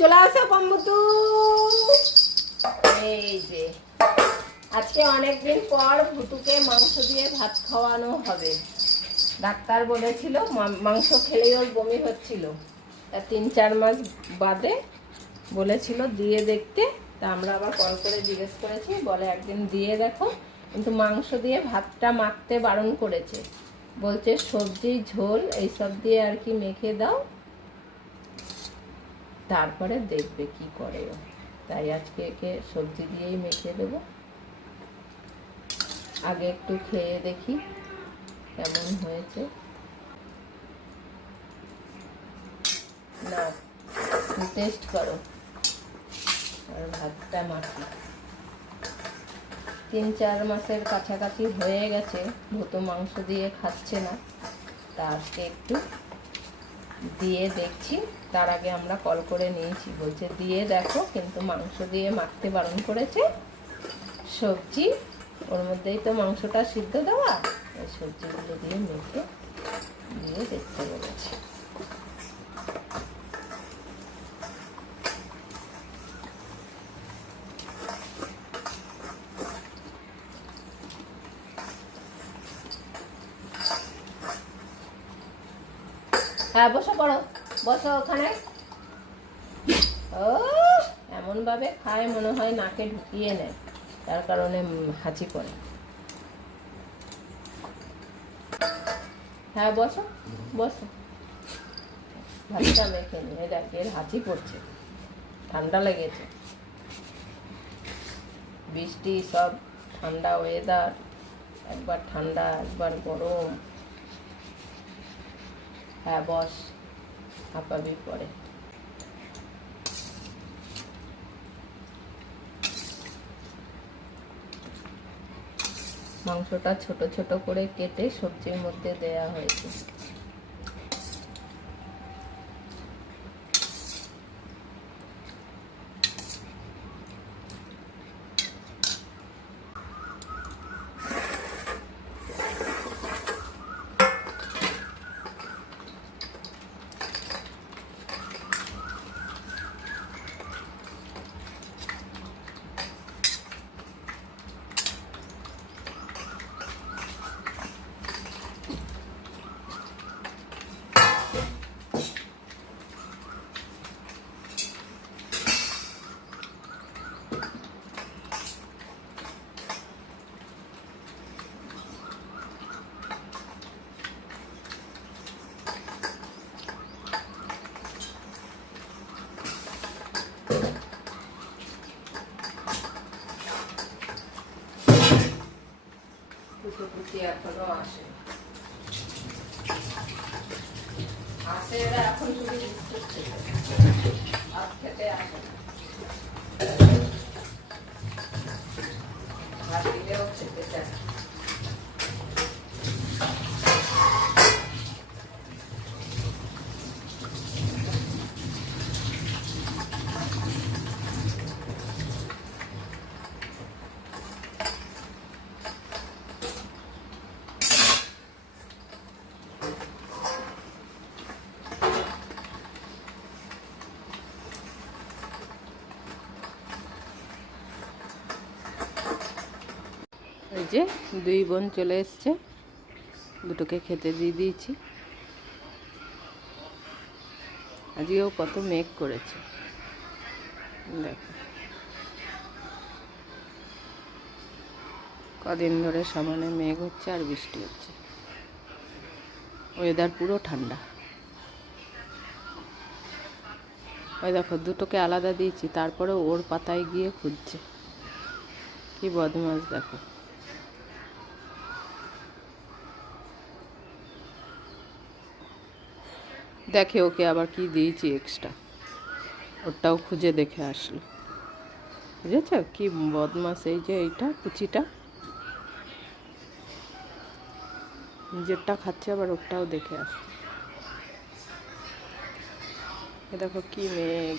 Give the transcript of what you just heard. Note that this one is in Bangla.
চলে আসো কম্বুতু এই যে, আজকে অনেকদিন পর ভুতুকে মাংস দিয়ে ভাত খাওয়ানো হবে। ডাক্তার বলেছিল মাংস খেলেই ওর বমি হচ্ছিল। তা তিন চার মাস বাদে বলেছিল দিয়ে দেখতে। তা আমরা আবার কল করে জিজ্ঞেস করেছি, বলে একদিন দিয়ে দেখো। কিন্তু মাংস দিয়ে ভাতটা মাখতে বারণ করেছে। বলছে, সবজি, ঝোল, এইসব দিয়ে আর কি মেখে দাও। তারপরে দেখবে কি করে ও। তাই আজকে একে সবজি দিয়েই মেখে দেবো। আগে একটু খেয়ে দেখি কেমন হয়েছে। না টেস্ট করো। আর ভাতটা মাখি। তিন চার মাসের কাছাকাছি হয়ে গেছে, ভুতো মাংস দিয়ে খাচ্ছে না। তা আজকে একটু দিয়ে দেখছি। তার আগে আমরা কল করে নিয়েছি। বলছে, দিয়ে দেখো, কিন্তু মাংস দিয়ে মাখতে বারণ করেছে। সবজি, ওর মধ্যেই তো মাংসটা সিদ্ধ দেওয়া। ওই সবজিগুলো দিয়ে মেখে, দিয়ে দেখতে বলেছে। হ্যাঁ বসো, পড়ো। বসো ওখানে। ও এমন ভাবে খায় মনে হয় নাকে ঢুকিয়ে নেয়। তার কারণে হাঁচি করে। হ্যাঁ বসো বসো। ভাতটা মেখে নিয়ে দেখ, এর হাঁচি পড়ছে ঠান্ডা লেগেছে। বৃষ্টি সব ঠান্ডা ওয়েদার একবার ঠান্ডা, একবার গরম। হ্যাঁ বস। হাঁপাবি পরে। মাংসটা ছোট ছোট করে কেটে সবজির মধ্যে দেয়া হয়েছে। দুটো কুচি এখনও আসে আসে এরা এখন শুধু খেতে ভাত খেতে আসে না যে দুই বোন চলে এসছে, দুটোকে খেতে দিয়ে দিয়েছি। আজকেও কত মেঘ করেছে। দেখো। কদিন ধরে সমানে মেঘ হচ্ছে আর বৃষ্টি হচ্ছে। ওয়েদার পুরো ঠান্ডা। ওই দেখো, দুটোকে আলাদা দিয়েছি তারপরে ওর পাতায় গিয়ে খুঁজছে। কি বদমাস দেখো। দেখে ওকে আবার কি দিয়েছি এক্সট্রা ওটাও খুঁজে দেখে আসলো। বুঝেছ? কি বদমাস এই যে এইটা, কুচিটা? নিজেরটা খাচ্ছে, আবার ওটাও দেখে আসলো। দেখো কি মেঘ।